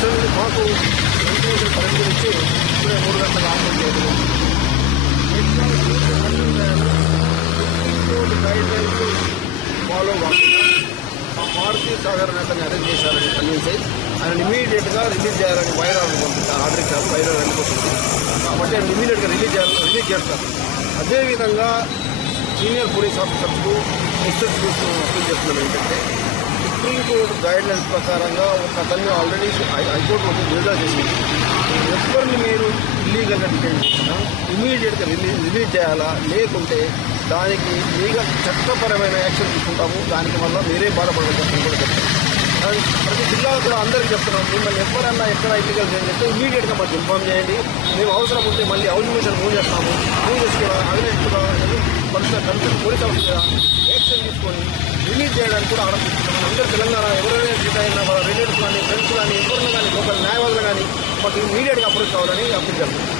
అసలు మాకు information correct ఇచ్చి ఇప్పుడే 3 గంటలకు ఆపరేట్ చేయలేదు. గైడ్ లైన్స్ ఫాలో కాకుండా ఆ మారుతి సాగర్ నేతని అరెస్ట్ చేశారని కన్విన్స్ అయ్యి ఆయన ఇమీడియట్గా రిలీజ్ చేయాలని వైరాలు పంపిస్తారు. ఆర్డర్ ఇచ్చారు, వైరాలు వెళ్ళిపోతుంది కాబట్టి ఆయన ఇమీడియట్గా రిలీజ్ చేస్తారు. అదేవిధంగా సీనియర్ పోలీస్ ఆఫీసర్స్కు ఎస్ఎస్పీస్ అప్పీల్ చేస్తున్నారు ఏంటంటే సుప్రీంకోర్టు గైడ్లైన్స్ ప్రకారంగా ఒక అతన్ని ఆల్రెడీ హైకోర్టు వచ్చి విడుదల చేసింది. ఎవరిని మీరు ఇల్లీగల్గా డిటైన్ చేసినా ఇమీడియట్గా రిలీజ్ చేయాలా, లేకుంటే దానికి లీగల్ చట్టపరమైన యాక్షన్ తీసుకుంటాము. దానికి వల్ల మీరే బాధపడవచ్చు కూడా చెప్తాం. ప్రతి జిల్లాలో కూడా అందరికీ చెప్తున్నాం, మిమ్మల్ని ఎవరైనా ఎక్కడ ఇల్లీగల్ చేస్తే ఇమీడియట్గా మాకు ఇన్ఫార్మ్ చేయండి. మేము అవసరం ఉంటే మళ్ళీ హౌస్ మిషన్ మూవ్ చేస్తాము. మూవ్ చేసి కూడా అగ్నెస్ట్గా కన్సర్న్ పోలీస్ ఆఫీసర్ యాక్షన్ తీసుకొని రిలీజ్ చేయడానికి కూడా ఆలోచిస్తున్నాం. అందరూ తెలంగాణ ఎవరైనా డిటైన్ వాళ్ళ రిలేటివ్స్ కానీ ఫ్రెండ్స్ కానీ ఎవరైనా కానీ లోకల్ న్యాయవాదులు కానీ మాకు ఇమీడియట్గా అప్రోచ్ కావాలని అప్పీల్ చేస్తున్నాం.